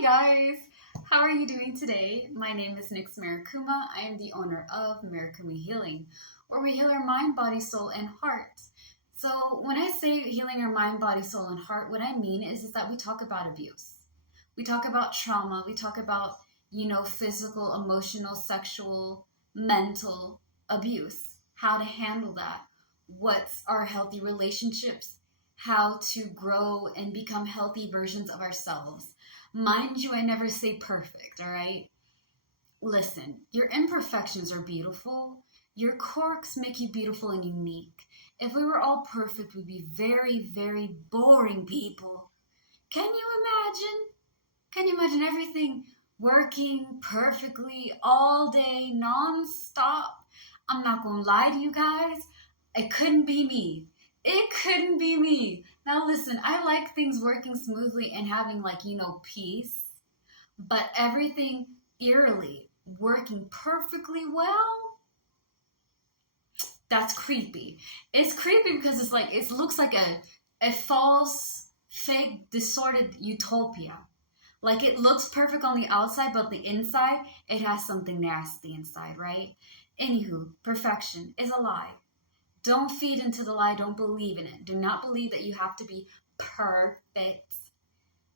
Hey guys, how are you doing today? My name is Marikuma. I am the owner of Marikuma Healing, where we heal our mind, body, soul, and heart. So when I say healing our mind, body, soul, and heart, what I mean is that we talk about abuse. We talk about trauma. We talk about, physical, emotional, sexual, mental abuse, how to handle that, what's our healthy relationships, how to grow and become healthy versions of ourselves. Mind you, I never say perfect, all right? Listen, your imperfections are beautiful. Your quirks make you beautiful and unique. If we were all perfect, we'd be very, very boring people. Can you imagine? Can you imagine everything working perfectly all day, non-stop? I'm not gonna lie to you guys. It couldn't be me. It couldn't be me. Now listen, I like things working smoothly and having peace, but everything eerily working perfectly well, that's creepy. It's creepy because it looks like a false, fake, distorted utopia. Like it looks perfect on the outside, but the inside, it has something nasty inside, right? Anywho, perfection is a lie. Don't feed into the lie. Don't believe in it. Do not believe that you have to be perfect.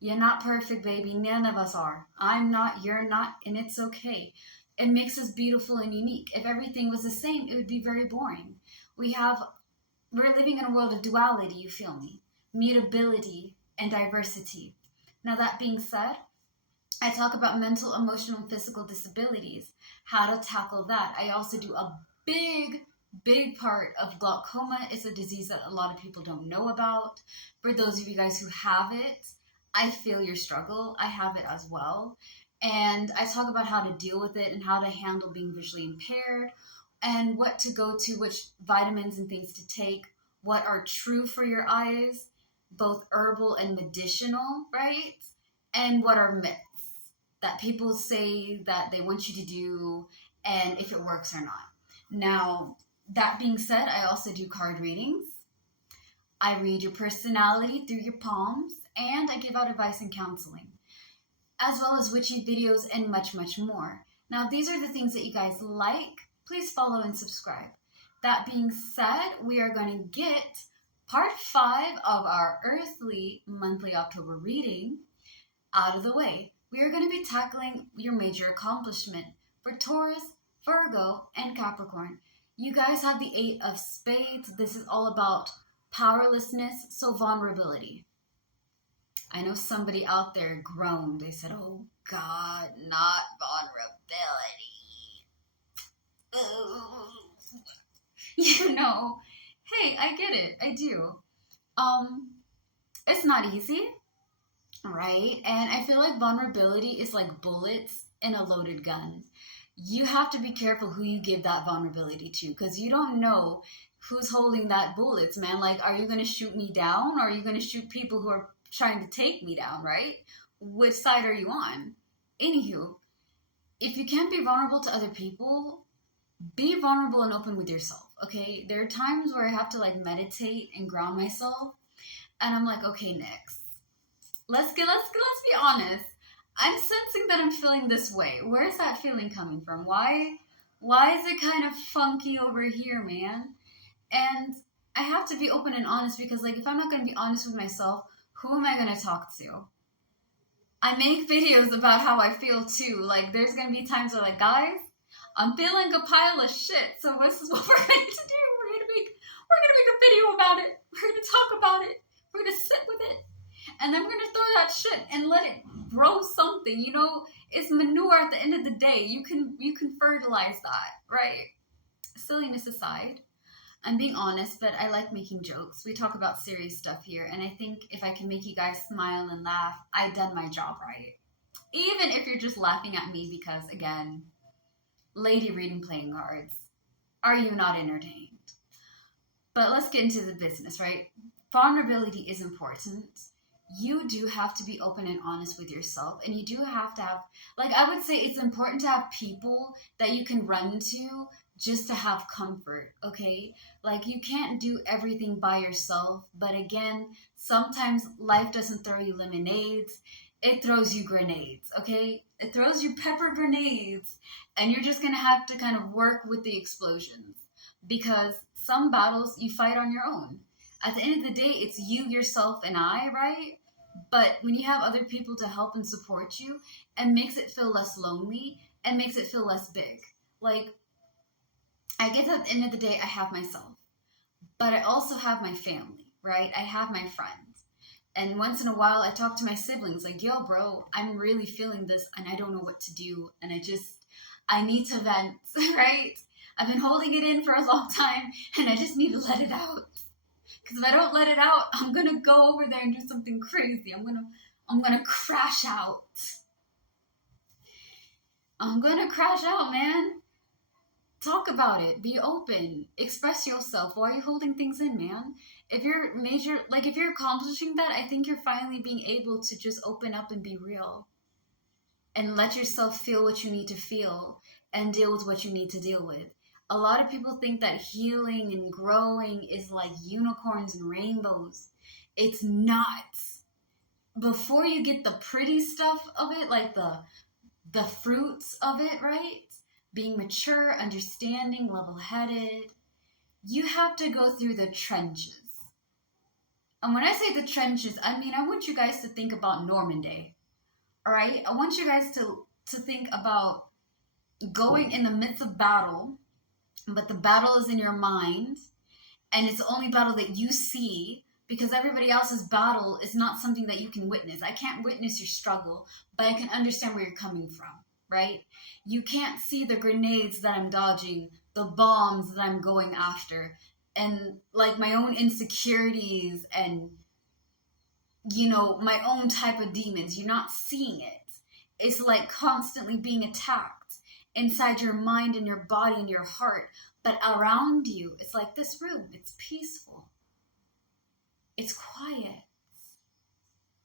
You're not perfect, baby. None of us are. I'm not, you're not, and it's okay. It makes us beautiful and unique. If everything was the same, it would be very boring. We're living in a world of duality, you feel me? Mutability and diversity. Now, that being said, I talk about mental, emotional, and physical disabilities, how to tackle that. I also do a big part of glaucoma. Is a disease that a lot of people don't know about. For those of you guys who have it, I feel your struggle. I have it as well. And I talk about how to deal with it and how to handle being visually impaired and what to go to, which vitamins and things to take, what are true for your eyes, both herbal and medicinal, right? And what are myths that people say that they want you to do and if it works or not. Now, that being said, I also do card readings. I read your personality through your palms, and I give out advice and counseling, as well as witchy videos and much, much more. Now, these are the things that you guys like. Please follow and subscribe. That being said, we are going to get part 5 of our earthly monthly October reading out of the way. We are going to be tackling your major accomplishment for Taurus, Virgo, and Capricorn. You guys have the 8 of Spades. This is all about powerlessness, so vulnerability. I know somebody out there groaned. They said, oh God, not vulnerability. Oh. Hey, I get it. I do. It's not easy, right? And I feel like vulnerability is like bullets in a loaded gun. You have to be careful who you give that vulnerability to because you don't know who's holding that bullets, man. Like, are you going to shoot me down or are you going to shoot people who are trying to take me down, right? Which side are you on? Anywho, if you can't be vulnerable to other people, be vulnerable and open with yourself, okay? There are times where I have to meditate and ground myself and I'm like, okay, Nix, let's be honest. I'm sensing that I'm feeling this way. Where's that feeling coming from? Why is it kind of funky over here, man? And I have to be open and honest because if I'm not going to be honest with myself, who am I going to talk to? I make videos about how I feel too. There's going to be times where guys, I'm feeling a pile of shit. So this is what we're going to do. We're going to make a video about it. We're going to talk about it. We're going to sit with it. And then we're going to throw that shit and let it grow something. It's manure at the end of the day. You can fertilize that, right? Silliness aside, I'm being honest, but I like making jokes. We talk about serious stuff here, and I think if I can make you guys smile and laugh, I've done my job right. Even if you're just laughing at me because, again, lady reading playing cards, are you not entertained? But let's get into the business, right? Vulnerability is important. You do have to be open and honest with yourself, and you do have to have, I would say it's important to have people that you can run to just to have comfort, okay? You can't do everything by yourself, but again, sometimes life doesn't throw you lemonades. it throws you grenades, okay? It throws you pepper grenades, and you're just gonna have to kind of work with the explosions, because some battles you fight on your own. At the end of the day, it's you, yourself, and I, right? But when you have other people to help and support you, it makes it feel less lonely and makes it feel less big. Like, I guess at the end of the day, I have myself, but I also have my family, right? I have my friends. And once in a while, I talk to my siblings like, yo, bro, I'm really feeling this and I don't know what to do. And I need to vent, right? I've been holding it in for a long time and I just need to let it out. Because if I don't let it out, I'm going to go over there and do something crazy. I'm going to crash out. I'm going to crash out, man. Talk about it. Be open. Express yourself. Why are you holding things in, man? If you're accomplishing that, I think you're finally being able to just open up and be real. And let yourself feel what you need to feel and deal with what you need to deal with. A lot of people think that healing and growing is like unicorns and rainbows. It's not. Before you get the pretty stuff of it, like the fruits of it, right? Being mature, understanding, level-headed, you have to go through the trenches. And when I say the trenches, I mean, I want you guys to think about Normandy, all right? I want you guys to think about going in the midst of battle, but the battle is in your mind, and it's the only battle that you see, because everybody else's battle is not something that you can witness. I can't witness your struggle, but I can understand where you're coming from, right? You can't see the grenades that I'm dodging, the bombs that I'm going after, and like my own insecurities and, you know, my own type of demons. You're not seeing it. It's like constantly being attacked inside your mind and your body and your heart. But around you, it's like this room. It's peaceful. It's quiet.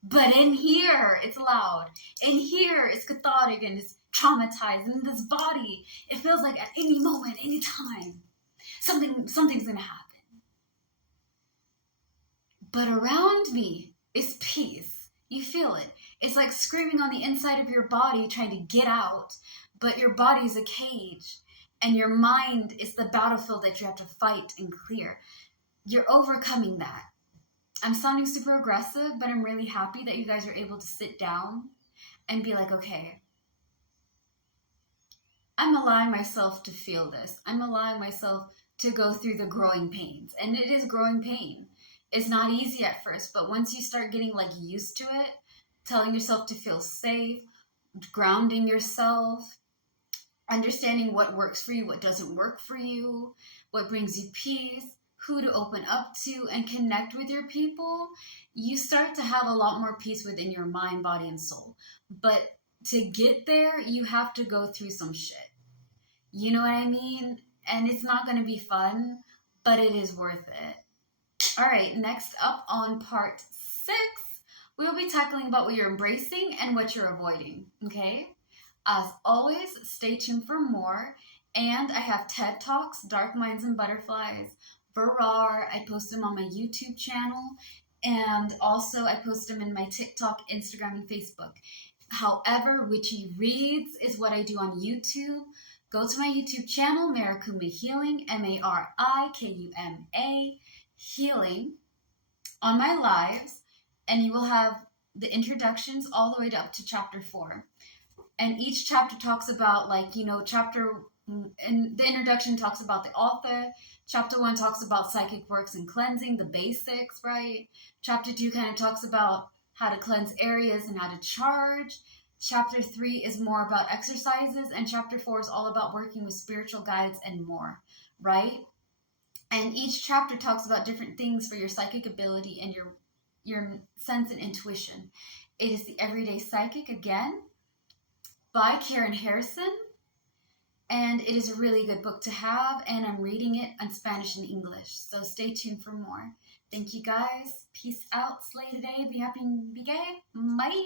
But in here, it's loud. In here, it's cathartic and it's traumatized. And in this body, it feels like at any moment, any time, something's going to happen. But around me is peace. You feel it. It's like screaming on the inside of your body, trying to get out. But your body is a cage. And your mind is the battlefield that you have to fight and clear. You're overcoming that. I'm sounding super aggressive, but I'm really happy that you guys are able to sit down and be like, okay, I'm allowing myself to feel this. I'm allowing myself to go through the growing pains. And it is growing pain. It's not easy at first, but once you start getting like used to it, telling yourself to feel safe, grounding yourself, understanding what works for you, what doesn't work for you, what brings you peace, who to open up to and connect with your people, you start to have a lot more peace within your mind, body, and soul. But to get there, you have to go through some shit. You know what I mean? And it's not going to be fun, but it is worth it. All right, next up on part 6, we'll be tackling about what you're embracing and what you're avoiding, okay? As always, stay tuned for more. And I have TED Talks, Dark Minds and Butterflies, Barar. I post them on my YouTube channel. And also I post them in my TikTok, Instagram, and Facebook. However, Witchy Reads is what I do on YouTube. Go to my YouTube channel, Marikuma Healing, Marikuma Healing, on my lives, and you will have the introductions all the way up to chapter 4. And each chapter talks about, like, you know, and the introduction talks about the author. Chapter 1 talks about psychic works and cleansing, the basics, right? Chapter 2 kind of talks about how to cleanse areas and how to charge. Chapter 3 is more about exercises, and chapter 4 is all about working with spiritual guides and more, right? And each chapter talks about different things for your psychic ability and your sense and intuition. It is The Everyday Psychic, again, by Karen Harrison. And it is a really good book to have, and I'm reading it in Spanish and English. So stay tuned for more. Thank you guys. Peace out. Slay today. Be happy and be gay. Bye.